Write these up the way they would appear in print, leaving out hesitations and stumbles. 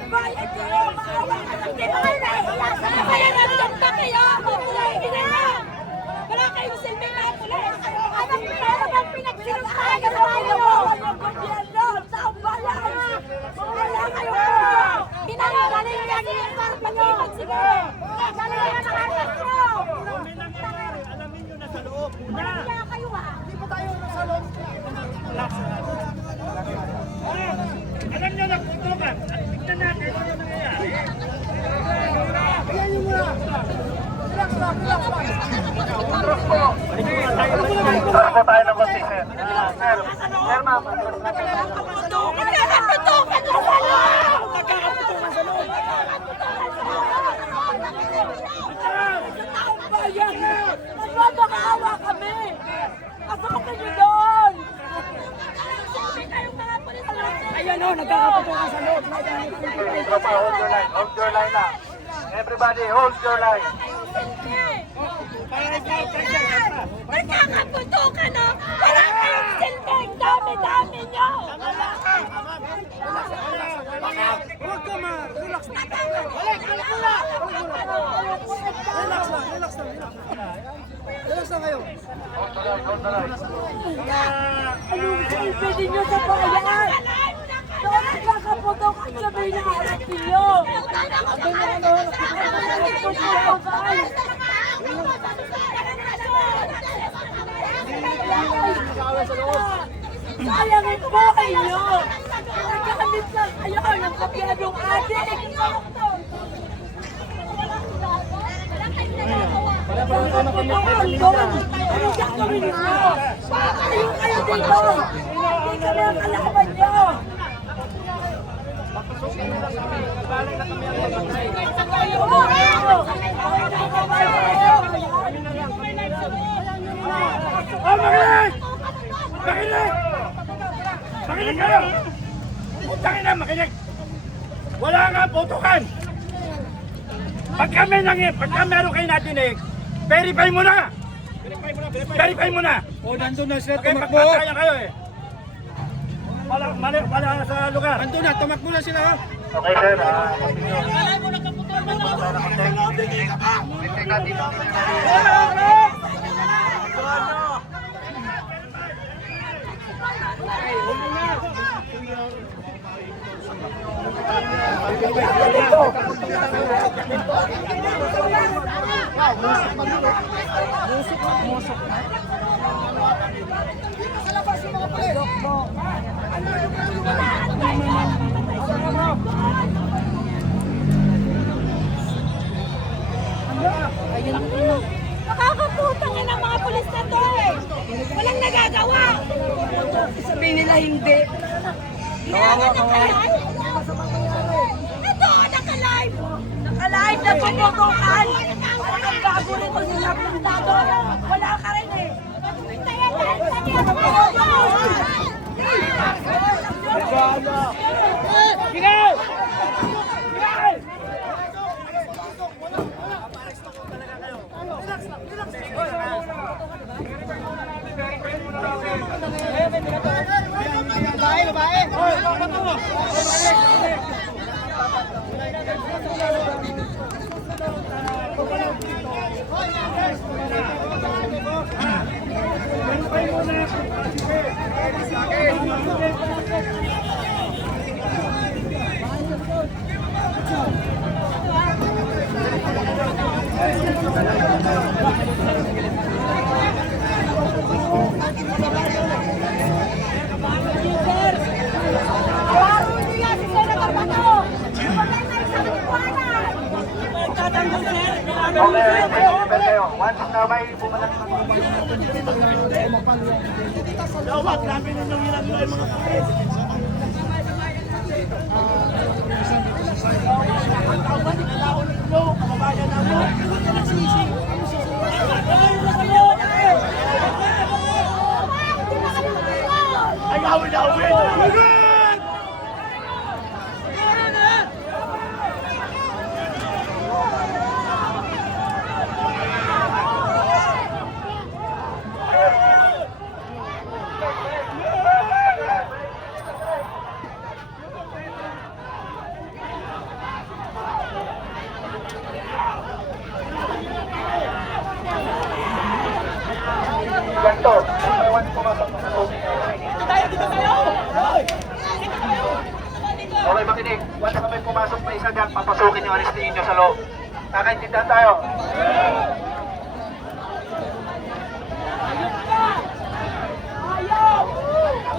Bayad kayo! Maawa ka lang! Di ba kayo nahihiya? Kaya nandanta kayo! Mapulahin na! Wala kayong silbing mapulahin! Anong pinagsinusahan ka sa kayo? Walang gobyerno! Sa bayan! Wala kayo! Pinangaling yan yung karpa nyo! Sige! Galing yan ang arpas nyo! Alamin nyo na sa loob. Wala kayo ha! Hindi pa tayo sa loob. Alam nyo, nagputukan. At tignan natin ano nangyayari. Ayan nyo muna. Relax lang. Utros po. Utros po tayo ng konti, sir. Sir, ma'am. Nagkakaputukan na sa loob! Nagkakaputukan sa loob. Taong bayan! Nagmamakaawa kami! Asukin niyo doon! Ayan o, nagkakaputukan sa loob! Hold your line lang. Everybody, hold your line. Nagkakaputukan o! Wala kayong silbing! Dami-dami niyo! Huwag ka ma. Relax lang. Relax lang kayo. Anong silbi niyo sa bayan? Doon nagkakaputukan sa binaharap niyo! Sayangin po kayo! Nagkakamit lang kayo ng kapyadong adik! Anong gagawin niyo? Pakalayo kayo dito! Hindi kami ang kalaban niyo! Oh, makinig! Makinig! Makinig kayo! Putangin na, makinig! Wala nga putukan! Pagka meron kayo natinig, verify mo na! Verify mo na! O, nandun na sila, Kaya tumakbo. magpapaya kayo eh! Wala sa lugar! Nandun na, tumakbo na sila. Okay, sir. Nakakaputang yan ang mga pulis na to eh! Walang nagagawa! Sabihin nila hindi. Nakalive! Ito, nakalive! Nakalive na pumutukan! Ang gago nito sila puntado! Wala ka rin eh! Ginay! Once na may bumalang Lawag, namin ninyong ginagawa yung mga kapit. Ay, awin! papasok pa isa dyan, papasukin yung anesthesia nyo sa loob. Nakaintindihan tayo. Ayaw!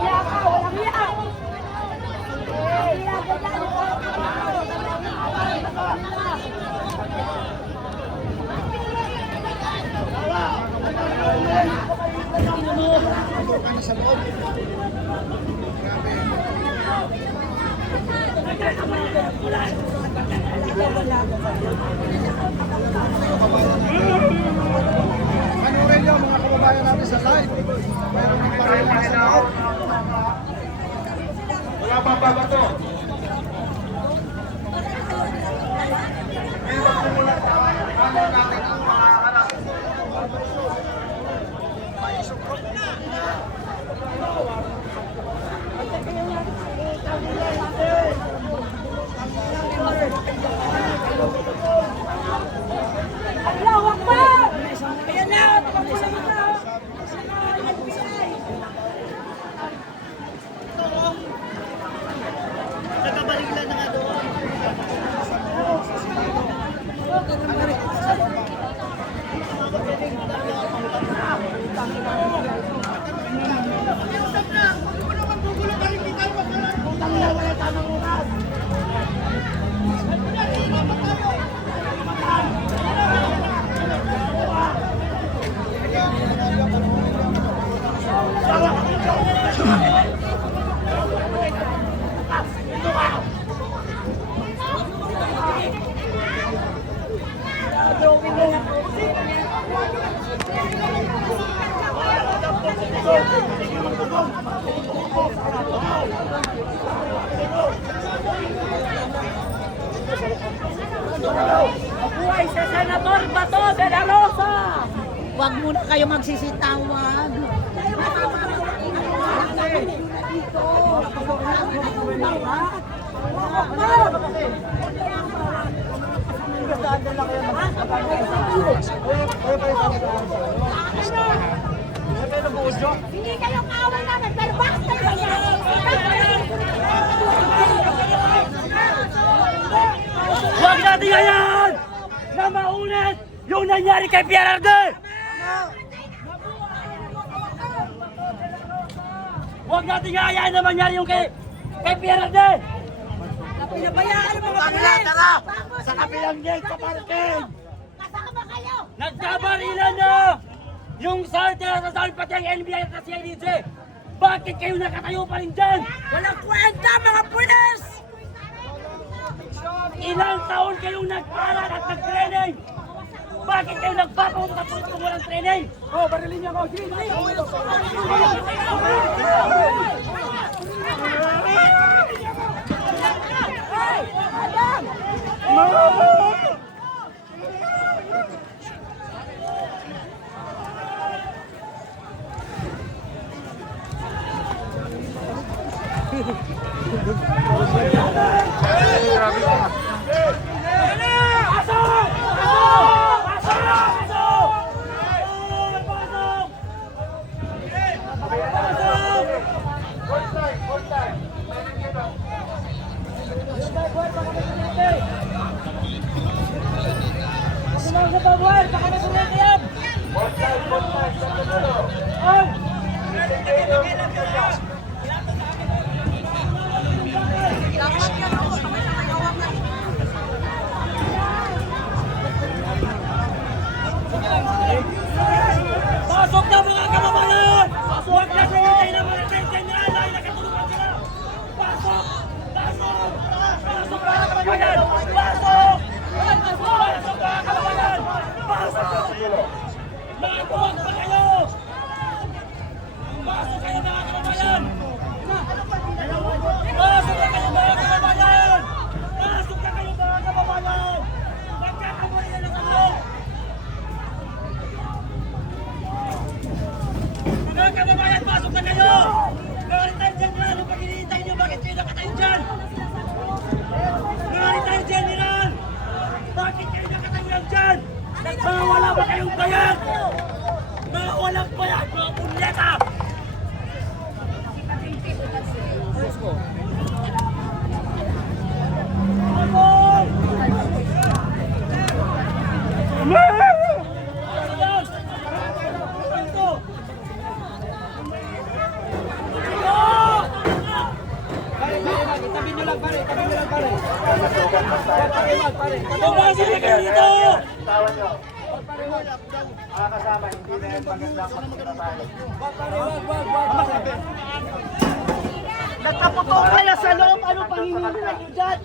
Iya ka! Walang iya! Iya ka dyan! Manurin nyo mga kababayan natin sa live. Mayroon ng parila sa loob. Wala pang babato. Allahu Akbar! Ayan na! Tumakbo na mga! Nagkabaligla na nga doon. Buhay sa Senador Bato de la Rosa! Huwag muna kayo magsisitawag. Hindi kayo kaaway namin, pero bakit kayo Huwag natin hayaan na maulit yung nangyari kay PRRD! Huwag natin hayaan na mangyari yung kay PRRD! Pinabayaan ang mga Tara, tara! Sa kapilang gate pa parking! Kasama kayo! Nagkabarilan na! Yung sa tinasasal pati ang NBI at CIDG! Bakit kayo nakatayo pa rin dyan? Walang kwenta mga pulis! Ilang taon kayong nagparal at nag-training? Bakit kayo nagpapaunod sa pulis kung walang training? Oh, barilin niya ko. Sige, sige. Pasok na mga kababayan! Huwag na sumintay na mga general dahil nakatulungan sila! Pasok! Pasok! Pasok mga kababayan! Pasok! Pasok mga kababayan! Pasok! Pumasok na kayo dito! Mga kasama, hindi na yan magandang magkakatayo. Nagkaputong kaya sa loob, ano pang hinihintay nyo dyan?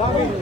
Bakit?